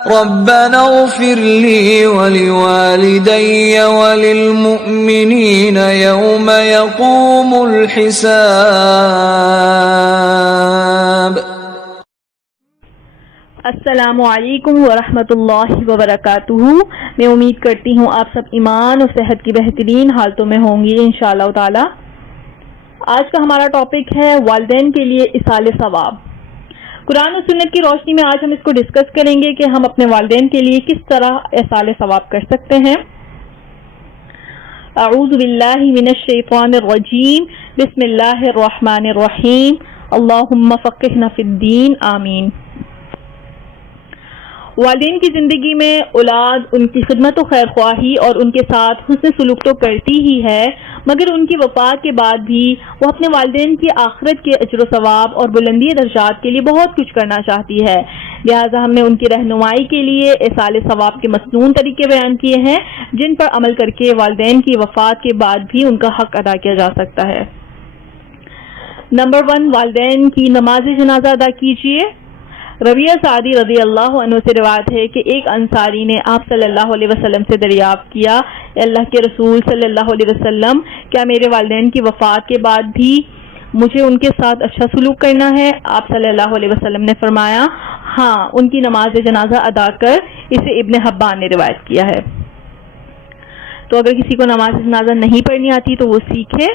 ربنا اغفر لي ولوالدي وللمؤمنين يوم يقوم الحساب۔ السلام علیکم ورحمۃ اللہ وبرکاتہ۔ میں امید کرتی ہوں آپ سب ایمان اور صحت کی بہترین حالتوں میں ہوں گی انشاءاللہ تعالی۔ آج کا ہمارا ٹاپک ہے والدین کے لیے ایصال ثواب۔ قرآن و سنت کی روشنی میں آج ہم اس کو ڈسکس کریں گے کہ ہم اپنے والدین کے لیے کس طرح ایصال ثواب کر سکتے ہیں۔ اعوذ باللہ من الشیطان الرجیم، بسم اللہ الرحمن الرحیم، اللہم فقہنا فی الدین، آمین۔ والدین کی زندگی میں اولاد ان کی خدمت و خیر خواہی اور ان کے ساتھ حسن سلوک تو کرتی ہی ہے، مگر ان کی وفات کے بعد بھی وہ اپنے والدین کی آخرت کے اجر و ثواب اور بلندی درجات کے لیے بہت کچھ کرنا چاہتی ہے۔ لہٰذا ہم نے ان کی رہنمائی کے لیے ایصال ثواب کے مسنون طریقے بیان کیے ہیں، جن پر عمل کر کے والدین کی وفات کے بعد بھی ان کا حق ادا کیا جا سکتا ہے۔ نمبر 1، والدین کی نماز جنازہ ادا کیجیے۔ ربیعہ سعدی رضی اللہ عنہ سے روایت ہے کہ ایک انصاری نے آپ صلی اللہ علیہ وسلم سے دریافت کیا، اے اللہ کے رسول صلی اللہ علیہ وسلم، کیا میرے والدین کی وفات کے بعد بھی مجھے ان کے ساتھ اچھا سلوک کرنا ہے؟ آپ صلی اللہ علیہ وسلم نے فرمایا، ہاں، ان کی نماز جنازہ ادا کر۔ اسے ابن حبان نے روایت کیا ہے۔ تو اگر کسی کو نماز جنازہ نہیں پڑھنی آتی تو وہ سیکھے،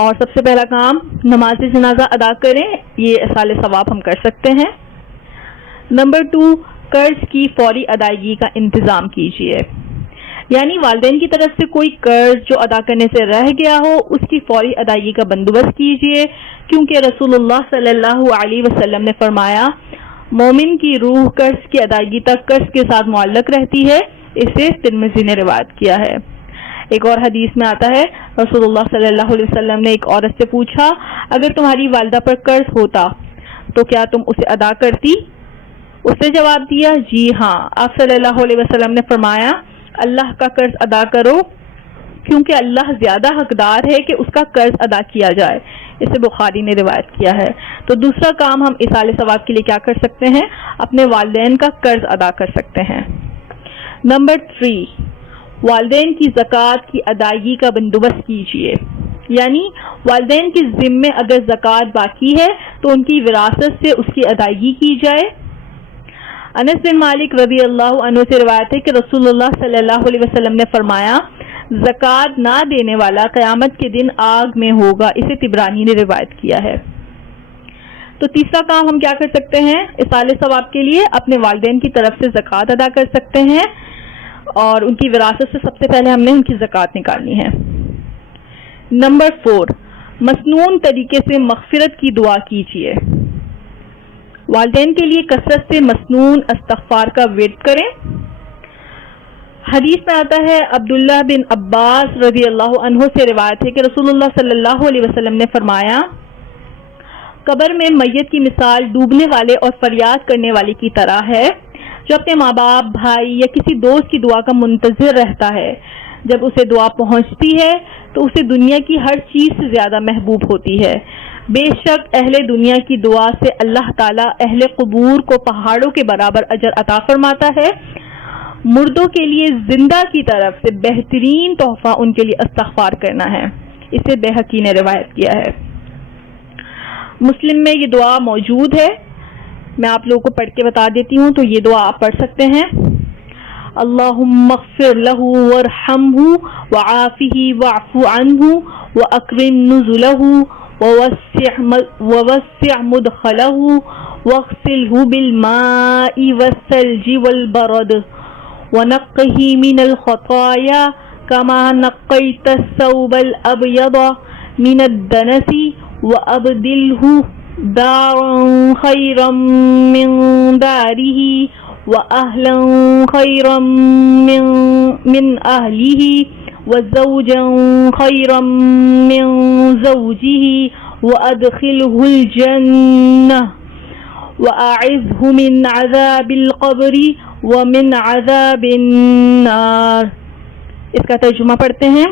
اور سب سے پہلا کام نماز جنازہ ادا کریں، یہ ایصال ثواب ہم کر سکتے ہیں۔ نمبر 2، قرض کی فوری ادائیگی کا انتظام کیجیے، یعنی والدین کی طرف سے کوئی قرض جو ادا کرنے سے رہ گیا ہو اس کی فوری ادائیگی کا بندوبست کیجیے، کیونکہ رسول اللہ صلی اللہ علیہ وسلم نے فرمایا، مومن کی روح قرض کی ادائیگی تک قرض کے ساتھ معلق رہتی ہے۔ اسے ترمذی نے روایت کیا ہے۔ ایک اور حدیث میں آتا ہے، رسول اللہ صلی اللہ علیہ وسلم نے ایک عورت سے پوچھا، اگر تمہاری والدہ پر قرض ہوتا تو کیا تم اسے ادا کرتی؟ اس نے جواب دیا، جی ہاں۔ آپ صلی اللہ علیہ وسلم نے فرمایا، اللہ کا قرض ادا کرو، کیونکہ اللہ زیادہ حقدار ہے کہ اس کا قرض ادا کیا جائے۔ اسے بخاری نے روایت کیا ہے۔ تو دوسرا کام ہم ایصال ثواب کے لیے کیا کر سکتے ہیں؟ اپنے والدین کا قرض ادا کر سکتے ہیں۔ نمبر 3، والدین کی زکوٰۃ کی ادائیگی کا بندوبست کیجیے، یعنی والدین کے ذمے اگر زکوٰۃ باقی ہے تو ان کی وراثت سے اس کی ادائیگی کی جائے۔ انس بن مالک رضی اللہ عنہ سے روایت ہے کہ رسول اللہ صلی اللہ علیہ وسلم نے فرمایا، زکوٰۃ نہ دینے والا قیامت کے دن آگ میں ہوگا۔ اسے طبرانی نے روایت کیا ہے۔ تو تیسرا کام ہم کیا کر سکتے ہیں ایصال ثواب کے لیے؟ اپنے والدین کی طرف سے زکوٰۃ ادا کر سکتے ہیں، اور ان کی وراثت سے سب سے پہلے ہم نے ان کی زکوٰۃ نکالنی ہے۔ نمبر 4، مسنون طریقے سے مغفرت کی دعا کیجیے۔ والدین کے لیے کثرت سے مسنون استغفار کا ورد کریں۔ حدیث میں آتا ہے، عبداللہ بن عباس رضی اللہ عنہ سے روایت ہے کہ رسول اللہ صلی اللہ علیہ وسلم نے فرمایا، قبر میں میت کی مثال ڈوبنے والے اور فریاد کرنے والے کی طرح ہے، جو اپنے ماں باپ، بھائی یا کسی دوست کی دعا کا منتظر رہتا ہے۔ جب اسے دعا پہنچتی ہے تو اسے دنیا کی ہر چیز سے زیادہ محبوب ہوتی ہے۔ بے شک اہل دنیا کی دعا سے اللہ تعالیٰ اہل قبور کو پہاڑوں کے برابر اجر عطا فرماتا ہے۔ مردوں کے لیے زندہ کی طرف سے بہترین تحفہ ان کے لیے استغفار کرنا ہے۔ اسے بیہقی نے روایت کیا ہے۔ مسلم میں یہ دعا موجود ہے، میں آپ لوگوں کو پڑھ کے بتا دیتی ہوں، تو یہ دعا آپ پڑھ سکتے ہیں، اللہم اغفر لہ وارحمہ وعافہ واعف عنہ واکرم نزلہ ووسع مدخلہ واغسلہ بالماء والثلج والبرد ونقہ من الخطایا کما نقیت الثوب الابیض من الدنس وابدلہ دارا خیرا من دارہ وأهلا خيرا من أهله وزوجا خيرا من زوجه وأدخله الجنة وأعذه من عذاب القبر ومن عذاب النار۔ اس کا ترجمہ پڑھتے ہیں،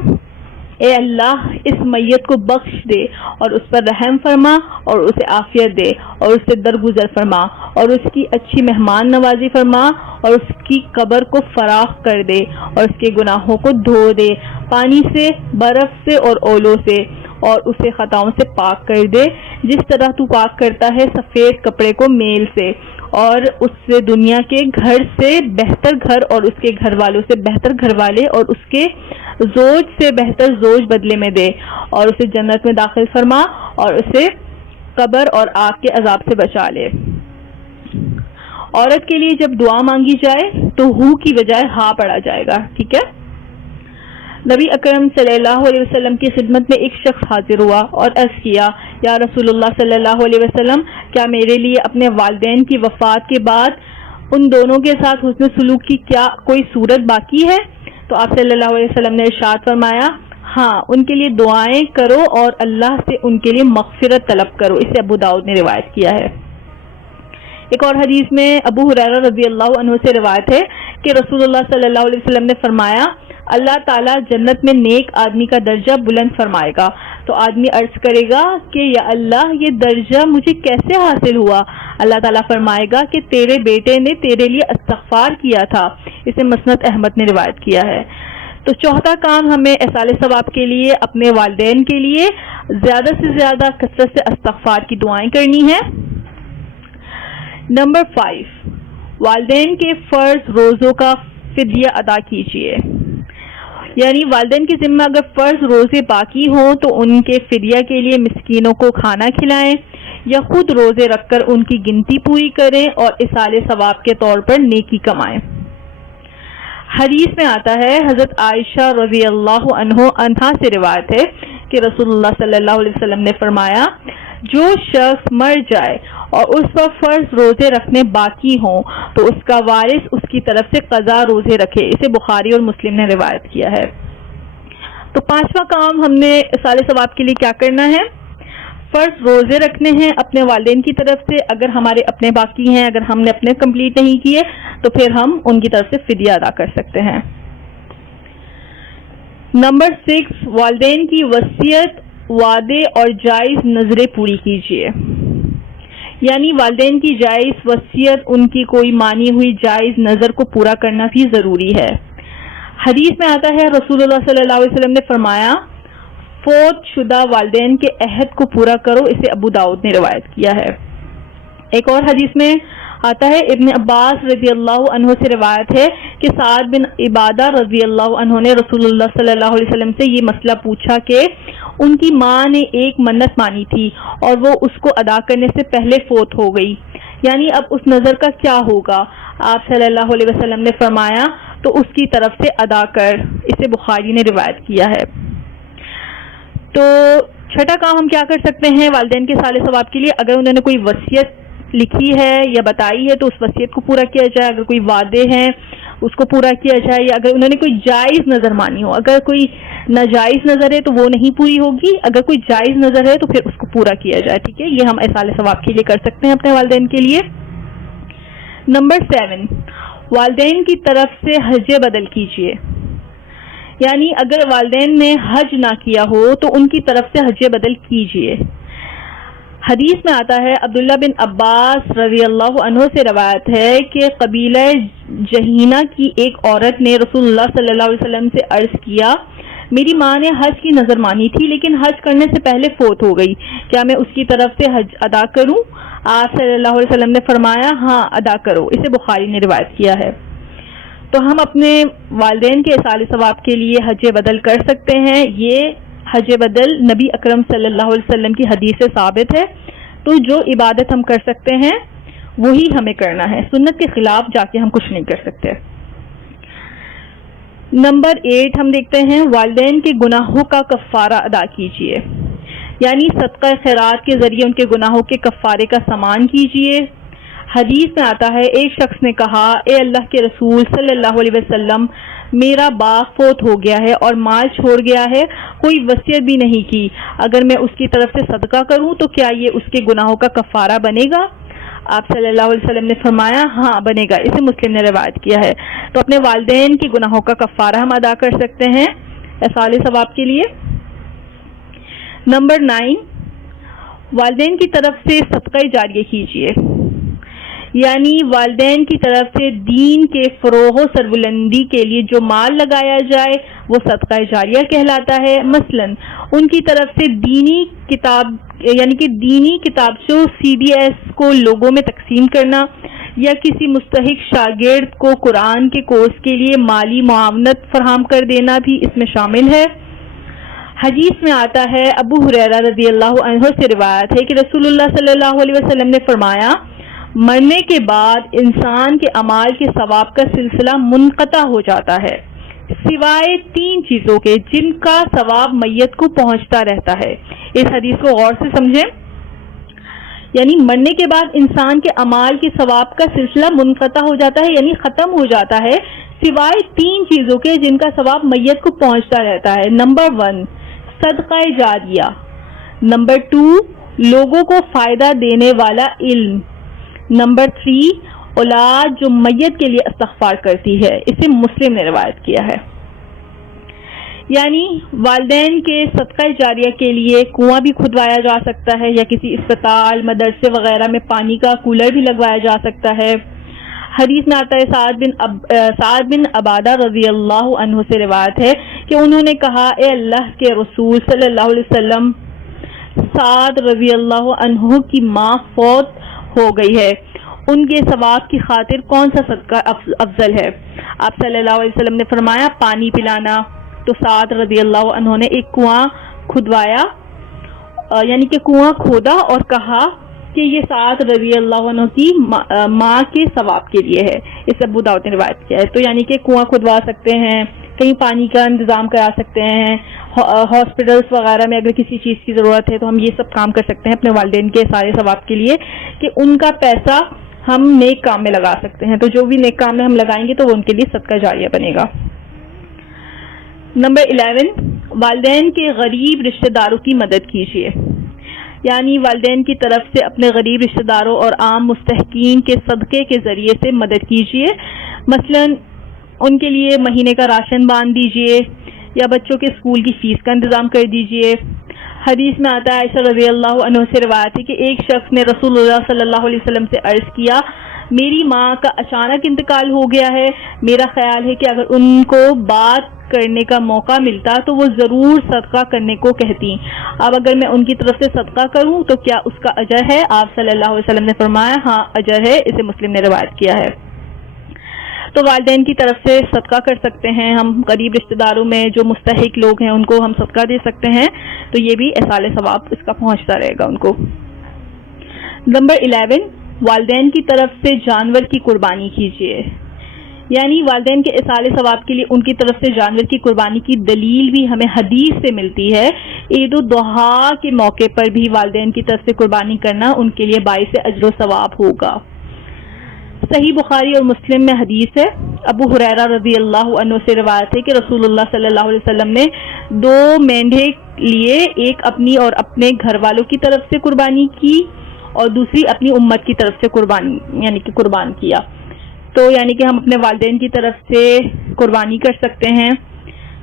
اے اللہ اس میت کو بخش دے اور اس پر رحم فرما اور اسے عافیت دے اور اس سے درگزر فرما اور اس کی اچھی مہمان نوازی فرما اور اس کی قبر کو فراخ کر دے اور اس کے گناہوں کو دھو دے پانی سے، برف سے اور اولوں سے، اور اسے خطاؤں سے پاک کر دے جس طرح تو پاک کرتا ہے سفید کپڑے کو میل سے، اور اس سے دنیا کے گھر سے بہتر گھر اور اس کے گھر والوں سے بہتر گھر والے اور اس کے زوج سے بہتر زوج بدلے میں دے اور اسے جنت میں داخل فرما اور اسے قبر اور آگ کے عذاب سے بچا لے۔ عورت کے لیے جب دعا مانگی جائے تو ہو کی بجائے ہاں پڑھا جائے گا، ٹھیک ہے؟ نبی اکرم صلی اللہ علیہ وسلم کی خدمت میں ایک شخص حاضر ہوا اور عرض کیا، یا رسول اللہ صلی اللہ علیہ وسلم، کیا میرے لیے اپنے والدین کی وفات کے بعد ان دونوں کے ساتھ حسن سلوک کی کیا کوئی صورت باقی ہے؟ تو آپ صلی اللہ علیہ وسلم نے ارشاد فرمایا، ہاں، ان کے لیے دعائیں کرو اور اللہ سے ان کے لیے مغفرت طلب کرو۔ اسے ابو داؤد نے روایت کیا ہے۔ ایک اور حدیث میں ابو ہریرہ رضی اللہ عنہ سے روایت ہے کہ رسول اللہ صلی اللہ علیہ وسلم نے فرمایا، اللہ تعالیٰ جنت میں نیک آدمی کا درجہ بلند فرمائے گا، تو آدمی عرض کرے گا کہ یا اللہ یہ درجہ مجھے کیسے حاصل ہوا؟ اللہ تعالیٰ فرمائے گا کہ تیرے بیٹے نے تیرے لیے استغفار کیا تھا۔ اسے مسند احمد نے روایت کیا ہے۔ تو چوتھا کام ہمیں ایصال ثواب کے لیے اپنے والدین کے لیے زیادہ سے زیادہ کثرت سے استغفار کی دعائیں کرنی ہے۔ نمبر 5، والدین کے فرض روزوں کا فدیہ ادا کیجیے۔ یعنی والدین کے ذمہ اگر فرض روزے باقی ہوں تو ان کے فدیہ کے لیے مسکینوں کو کھانا کھلائیں یا خود روزے رکھ کر ان کی گنتی پوری کریں اور ایصال ثواب کے طور پر نیکی کمائیں۔ حدیث میں آتا ہے، حضرت عائشہ رضی اللہ عنہا سے روایت ہے کہ رسول اللہ صلی اللہ علیہ وسلم نے فرمایا، جو شخص مر جائے اور اس پر فرض روزے رکھنے باقی ہوں تو اس کا وارث اس کی طرف سے قضا روزے رکھے۔ اسے بخاری اور مسلم نے روایت کیا ہے۔ تو پانچواں کام ہم نے ایصال ثواب کے لیے کیا کرنا ہے؟ فرض روزے رکھنے ہیں اپنے والدین کی طرف سے، اگر ہمارے اپنے باقی ہیں، اگر ہم نے اپنے کمپلیٹ نہیں کیے تو پھر ہم ان کی طرف سے فدیہ ادا کر سکتے ہیں۔ نمبر 6، والدین کی وصیت، وعدے اور جائز نظریں پوری کیجیے۔ یعنی والدین کی جائز وصیت، ان کی کوئی مانی ہوئی جائز نظر کو پورا کرنا بھی ضروری ہے۔ حدیث میں آتا ہے، رسول اللہ صلی اللہ علیہ وسلم نے فرمایا، فوت شدہ والدین کے عہد کو پورا کرو۔ اسے ابو داؤد نے روایت کیا ہے۔ ایک اور حدیث میں آتا ہے، ابن عباس رضی اللہ عنہ سے روایت ہے کہ سعد بن عبادہ رضی اللہ عنہ نے رسول اللہ صلی اللہ علیہ وسلم سے یہ مسئلہ پوچھا کہ ان کی ماں نے ایک منت مانی تھی اور وہ اس کو ادا کرنے سے پہلے فوت ہو گئی، یعنی اب اس نظر کا کیا ہوگا؟ آپ صلی اللہ علیہ وسلم نے فرمایا، تو اس کی طرف سے ادا کر۔ اسے بخاری نے روایت کیا ہے۔ تو چھٹا کام ہم کیا کر سکتے ہیں والدین کے ایصال ثواب کے لیے؟ اگر انہوں نے کوئی وصیت لکھی ہے یا بتائی ہے تو اس وصیت کو پورا کیا جائے، اگر کوئی وعدے ہیں اس کو پورا کیا جائے، یا اگر انہوں نے کوئی جائز نظر مانی ہو، اگر کوئی ناجائز نظر ہے تو وہ نہیں پوری ہوگی، اگر کوئی جائز نظر ہے تو پھر اس کو پورا کیا جائے، ٹھیک ہے؟ یہ ہم ایصال ثواب کے لیے کر سکتے ہیں اپنے والدین کے لیے۔ نمبر 7، والدین کی طرف سے حج بدل کیجیے۔ یعنی اگر والدین نے حج نہ کیا ہو تو ان کی طرف سے حج بدل کیجیے۔ حدیث میں آتا ہے، عبداللہ بن عباس رضی اللہ عنہ سے روایت ہے کہ قبیلہ جہینہ کی ایک عورت نے رسول اللہ صلی اللہ علیہ وسلم سے عرض کیا، میری ماں نے حج کی نظر مانی تھی لیکن حج کرنے سے پہلے فوت ہو گئی، کیا میں اس کی طرف سے حج ادا کروں؟ آپ صلی اللہ علیہ وسلم نے فرمایا، ہاں ادا کرو۔ اسے بخاری نے روایت کیا ہے۔ تو ہم اپنے والدین کے ایصال ثواب کے لیے حج بدل کر سکتے ہیں۔ یہ حج بدل نبی اکرم صلی اللہ علیہ وسلم کی حدیث سے ثابت ہے، تو جو عبادت ہم کر سکتے ہیں وہی ہمیں کرنا ہے، سنت کے خلاف جا کے ہم کچھ نہیں کر سکتے۔ نمبر 8 ہم دیکھتے ہیں، والدین کے گناہوں کا کفارہ ادا کیجیے۔ یعنی صدقہ خیرات کے ذریعے ان کے گناہوں کے کفارے کا سامان کیجیے۔ حدیث میں آتا ہے، ایک شخص نے کہا، اے اللہ کے رسول صلی اللہ علیہ وسلم، میرا باپ فوت ہو گیا ہے اور مال چھوڑ گیا ہے، کوئی وصیت بھی نہیں کی، اگر میں اس کی طرف سے صدقہ کروں تو کیا یہ اس کے گناہوں کا کفارہ بنے گا؟ آپ صلی اللہ علیہ وسلم نے فرمایا، ہاں بنے گا۔ اسے مسلم نے روایت کیا ہے۔ تو اپنے والدین کے گناہوں کا کفارہ ہم ادا کر سکتے ہیں ایصال ثواب کے لیے۔ نمبر 9، والدین کی طرف سے صدقہ جاریہ کیجیے، یعنی والدین کی طرف سے دین کے فروغ و سربلندی کے لیے جو مال لگایا جائے وہ صدقہ جاریہ کہلاتا ہے۔ مثلا ان کی طرف سے دینی کتابچوں CDS کو لوگوں میں تقسیم کرنا یا کسی مستحق شاگرد کو قرآن کے کورس کے لیے مالی معاونت فراہم کر دینا بھی اس میں شامل ہے۔ حدیث میں آتا ہے، ابو ہریرہ رضی اللہ عنہ سے روایت ہے کہ رسول اللہ صلی اللہ علیہ وسلم نے فرمایا، مرنے کے بعد انسان کے اعمال کے ثواب کا سلسلہ منقطع ہو جاتا ہے سوائے 3 چیزوں کے جن کا ثواب میت کو پہنچتا رہتا ہے۔ اس حدیث کو غور سے سمجھیں، یعنی مرنے کے بعد انسان کے اعمال کے ثواب کا سلسلہ منقطع ہو جاتا ہے، یعنی ختم ہو جاتا ہے سوائے 3 چیزوں کے جن کا ثواب میت کو پہنچتا رہتا ہے۔ نمبر 1 صدقہ جاریہ، نمبر 2 لوگوں کو فائدہ دینے والا علم، نمبر 3 اولاد جو میت کے لیے استغفار کرتی ہے۔ اسے مسلم نے روایت کیا ہے۔ یعنی والدین کے صدقہ جاریہ کے لیے کنواں بھی کھدوایا جا سکتا ہے یا کسی اسپتال، مدرسے وغیرہ میں پانی کا کولر بھی لگوایا جا سکتا ہے۔ حدیث میں آتا ہے، سعد بن عبادہ رضی اللہ عنہ سے روایت ہے کہ انہوں نے کہا، اے اللہ کے رسول صلی اللہ علیہ وسلم، سعد رضی اللہ عنہ کی ماں فوت ہو گئی ہے، ان کے ثواب کی خاطر کون سا صدقہ افضل ہے؟ آپ صلی اللہ علیہ وسلم نے فرمایا، پانی پلانا۔ تو سعد رضی اللہ عنہ نے ایک کنواں کھدوایا، یعنی کہ کنواں کھودا اور کہا کہ یہ سعد رضی اللہ عنہ کی ماں کے ثواب کے لیے ہے۔ اس ابو داؤد نے روایت کیا ہے۔ تو یعنی کہ کنواں کھدوا سکتے ہیں، کہیں پانی کا انتظام کرا سکتے ہیں، ہاسپٹلس وغیرہ میں اگر کسی چیز کی ضرورت ہے تو ہم یہ سب کام کر سکتے ہیں اپنے والدین کے سارے ثواب کے لیے، کہ ان کا پیسہ ہم نیک کام میں لگا سکتے ہیں۔ تو جو بھی نیک کام میں ہم لگائیں گے تو وہ ان کے لیے صدقہ جاریہ بنے گا۔ نمبر 11 والدین کے غریب رشتہ داروں کی مدد کیجیے، یعنی والدین کی طرف سے اپنے غریب رشتہ داروں اور عام مستحقین کے صدقے کے ذریعے سے مدد کیجیے۔ مثلا ان کے لیے مہینے کا راشن باندھ دیجیے یا بچوں کے اسکول کی فیس کا انتظام کر دیجیے۔ حدیث میں آتا ہے، عائشہ رضی اللہ عنہ سے روایت ہے کہ ایک شخص نے رسول اللہ صلی اللہ علیہ وسلم سے عرض کیا، میری ماں کا اچانک انتقال ہو گیا ہے، میرا خیال ہے کہ اگر ان کو بات کرنے کا موقع ملتا تو وہ ضرور صدقہ کرنے کو کہتی، اب اگر میں ان کی طرف سے صدقہ کروں تو کیا اس کا اجر ہے؟ آپ صلی اللہ علیہ وسلم نے فرمایا، ہاں اجر ہے۔ اسے مسلم نے روایت کیا ہے۔ تو والدین کی طرف سے صدقہ کر سکتے ہیں ہم، غریب رشتہ داروں میں جو مستحق لوگ ہیں ان کو ہم صدقہ دے سکتے ہیں، تو یہ بھی ایصال ثواب اس کا پہنچتا رہے گا ان کو۔ نمبر 11 والدین کی طرف سے جانور کی قربانی کیجیے، یعنی والدین کے ایصال ثواب کے لیے ان کی طرف سے جانور کی قربانی کی دلیل بھی ہمیں حدیث سے ملتی ہے۔ عید الاضحیٰ کے موقع پر بھی والدین کی طرف سے قربانی کرنا ان کے لیے باعث اجر و ثواب ہوگا۔ صحیح بخاری اور مسلم میں حدیث ہے، ابو ہریرہ رضی اللہ عنہ سے روایت ہے کہ رسول اللہ صلی اللہ علیہ وسلم نے 2 مینڈھے لیے، ایک اپنی اور اپنے گھر والوں کی طرف سے قربانی کی اور دوسری اپنی امت کی طرف سے قربان کیا۔ تو یعنی کہ ہم اپنے والدین کی طرف سے قربانی کر سکتے ہیں،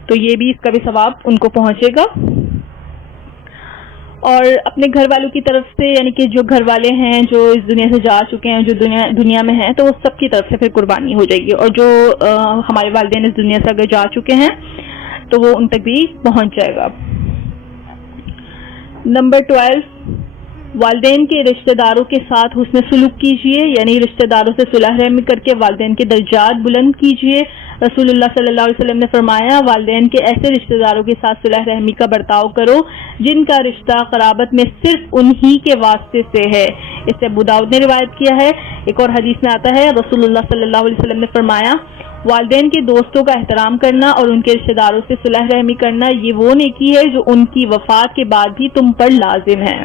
تو یہ بھی اس کا بھی ثواب ان کو پہنچے گا۔ اور اپنے گھر والوں کی طرف سے، یعنی کہ جو گھر والے ہیں جو اس دنیا سے جا چکے ہیں، جو دنیا میں ہیں، تو وہ سب کی طرف سے پھر قربانی ہو جائے گی، اور جو ہمارے والدین اس دنیا سے اگر جا چکے ہیں تو وہ ان تک بھی پہنچ جائے گا۔ نمبر 12 والدین کے رشتہ داروں کے ساتھ حسن سلوک کیجیے، یعنی رشتہ داروں سے صلح رحمی کر کے والدین کے درجات بلند کیجیے۔ رسول اللہ صلی اللہ علیہ وسلم نے فرمایا، والدین کے ایسے رشتہ داروں کے ساتھ صلح رحمی کا برتاؤ کرو جن کا رشتہ قرابت میں صرف انہی کے واسطے سے ہے۔ اس سے ابو داؤد نے روایت کیا ہے۔ ایک اور حدیث میں آتا ہے، رسول اللہ صلی اللہ علیہ وسلم نے فرمایا، والدین کے دوستوں کا احترام کرنا اور ان کے رشتہ داروں سے صلح رحمی کرنا یہ وہ نیکی ہے جو ان کی وفات کے بعد بھی تم پر لازم ہے۔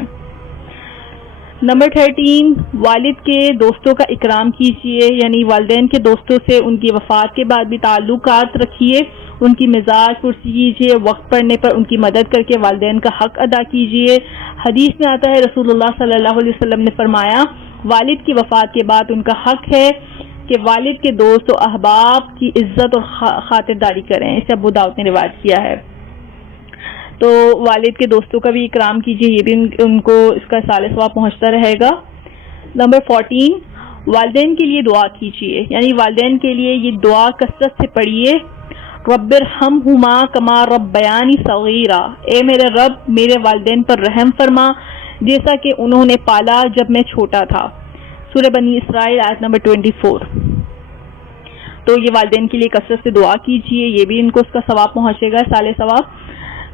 نمبر 13 والد کے دوستوں کا اکرام کیجیے، یعنی والدین کے دوستوں سے ان کی وفات کے بعد بھی تعلقات رکھیے، ان کی مزاج پرسی کیجیے، وقت پڑنے پر ان کی مدد کر کے والدین کا حق ادا کیجیے۔ حدیث میں آتا ہے، رسول اللہ صلی اللہ علیہ وسلم نے فرمایا، والد کی وفات کے بعد ان کا حق ہے کہ والد کے دوست و احباب کی عزت اور خاطرداری کریں۔ اسے ابو داؤد نے روایت کیا ہے۔ تو والد کے دوستوں کا بھی اکرام کیجیے، یہ بھی ان کو اس کا اصالِ ثواب پہنچتا رہے گا۔ نمبر 14، والدین کے لیے دعا کیجیے، یعنی والدین کے لیے یہ دعا کثرت سے پڑھیے، رب ارحمہما کما ربیانی صغیرا، اے میرے رب میرے والدین پر رحم فرما جیسا کہ انہوں نے پالا جب میں چھوٹا تھا، سورہ بنی اسرائیل آیت نمبر 24۔ تو یہ والدین کے لیے کثرت سے دعا کیجیے، یہ بھی ان کو اس کا ثواب پہنچے گا، سال ثواب۔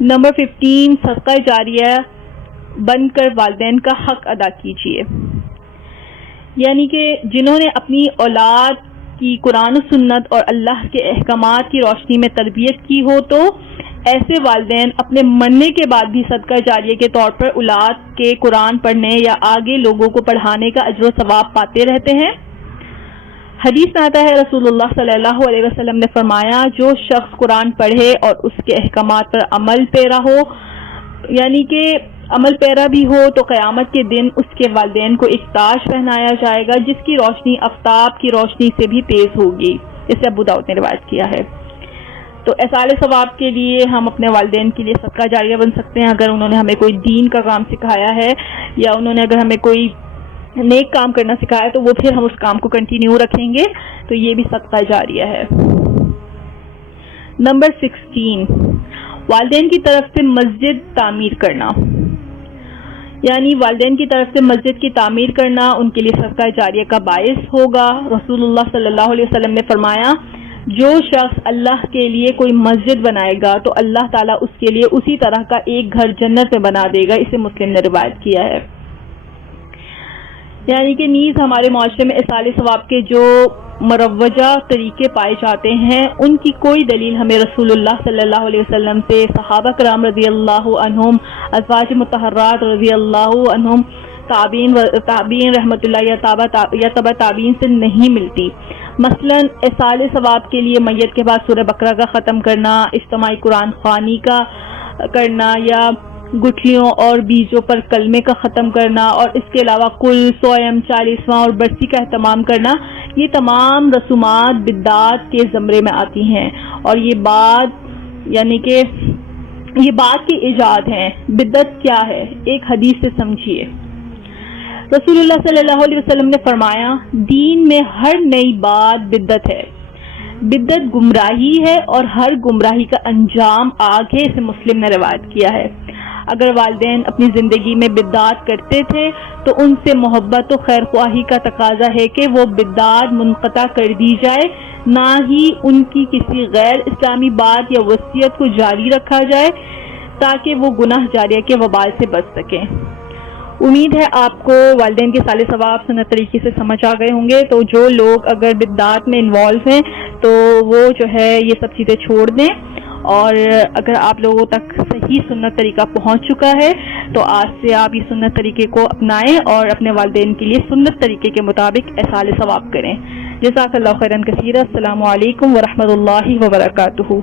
نمبر 15، صدقہ جاریہ بن کر والدین کا حق ادا کیجیے، یعنی کہ جنہوں نے اپنی اولاد کی قرآن و سنت اور اللہ کے احکامات کی روشنی میں تربیت کی ہو تو ایسے والدین اپنے مرنے کے بعد بھی صدقہ جاریہ کے طور پر اولاد کے قرآن پڑھنے یا آگے لوگوں کو پڑھانے کا اجر و ثواب پاتے رہتے ہیں۔ حدیث میں آتا ہے رسول اللہ صلی اللہ علیہ وسلم نے فرمایا، جو شخص قرآن پڑھے اور اس کے احکامات پر عمل پیرا ہو، یعنی کہ عمل پیرا بھی ہو، تو قیامت کے دن اس کے والدین کو ایک تاج پہنایا جائے گا جس کی روشنی آفتاب کی روشنی سے بھی تیز ہوگی۔ اسے ابو داؤد نے روایت کیا ہے۔ تو اصال ثواب کے لیے ہم اپنے والدین کے لیے صدقہ جاریہ بن سکتے ہیں، اگر انہوں نے ہمیں کوئی دین کا کام سکھایا ہے یا انہوں نے اگر ہمیں کوئی نیک کام کرنا سکھایا تو وہ پھر ہم اس کام کو کنٹینیو رکھیں گے، تو یہ بھی صدقہ جاریہ ہے۔ نمبر 16، والدین کی طرف سے مسجد تعمیر کرنا، یعنی والدین کی طرف سے مسجد کی تعمیر کرنا ان کے لیے صدقہ جاریہ کا باعث ہوگا۔ رسول اللہ صلی اللہ علیہ وسلم نے فرمایا، جو شخص اللہ کے لیے کوئی مسجد بنائے گا تو اللہ تعالیٰ اس کے لیے اسی طرح کا ایک گھر جنت میں بنا دے گا، اسے مسلم نے روایت کیا ہے۔ یعنی کہ نیز ہمارے معاشرے میں اصال ثواب کے جو مروجہ طریقے پائے جاتے ہیں ان کی کوئی دلیل ہمیں رسول اللہ صلی اللہ علیہ وسلم سے، صحابہ کرام رضی اللہ عنہم، ازواج مطہرات رضی اللہ عنہم، تابعین رحمۃ اللہ یا تبع تابعین سے نہیں ملتی۔ مثلا اصال ثواب کے لیے میت کے بعد سورہ بقرہ کا ختم کرنا، اجتماعی قرآن خوانی کا کرنا، یا گٹھلیوں اور بیجوں پر کلمے کا ختم کرنا، اور اس کے علاوہ کل سوئم 40واں اور برسی کا اہتمام کرنا، یہ تمام رسومات بدعات کے زمرے میں آتی ہیں، اور یہ بات کی ایجاد ہیں۔ بدعت کیا ہے؟ ایک حدیث سے سمجھیے۔ رسول اللہ صلی اللہ علیہ وسلم نے فرمایا، دین میں ہر نئی بات بدعت ہے، بدعت گمراہی ہے اور ہر گمراہی کا انجام آگ ہے، اسے مسلم نے روایت کیا ہے۔ اگر والدین اپنی زندگی میں بدعات کرتے تھے تو ان سے محبت و خیر خواہی کا تقاضا ہے کہ وہ بدعات منقطع کر دی جائے، نہ ہی ان کی کسی غیر اسلامی بات یا وصیت کو جاری رکھا جائے تاکہ وہ گناہ جاریہ کے وبال سے بچ سکیں۔ امید ہے آپ کو والدین کے صالح ثواب سنت طریقے سے سمجھ آ گئے ہوں گے، تو جو لوگ اگر بدعات میں انوالو ہیں تو وہ جو ہے یہ سب چیزیں چھوڑ دیں، اور اگر آپ لوگوں تک صحیح سنت طریقہ پہنچ چکا ہے تو آج سے آپ یہ سنت طریقے کو اپنائیں اور اپنے والدین کے لیے سنت طریقے کے مطابق احصال ثواب کریں۔ جزاک اللہ خیرا کثیرا۔ السلام علیکم ورحمۃ اللہ وبرکاتہ۔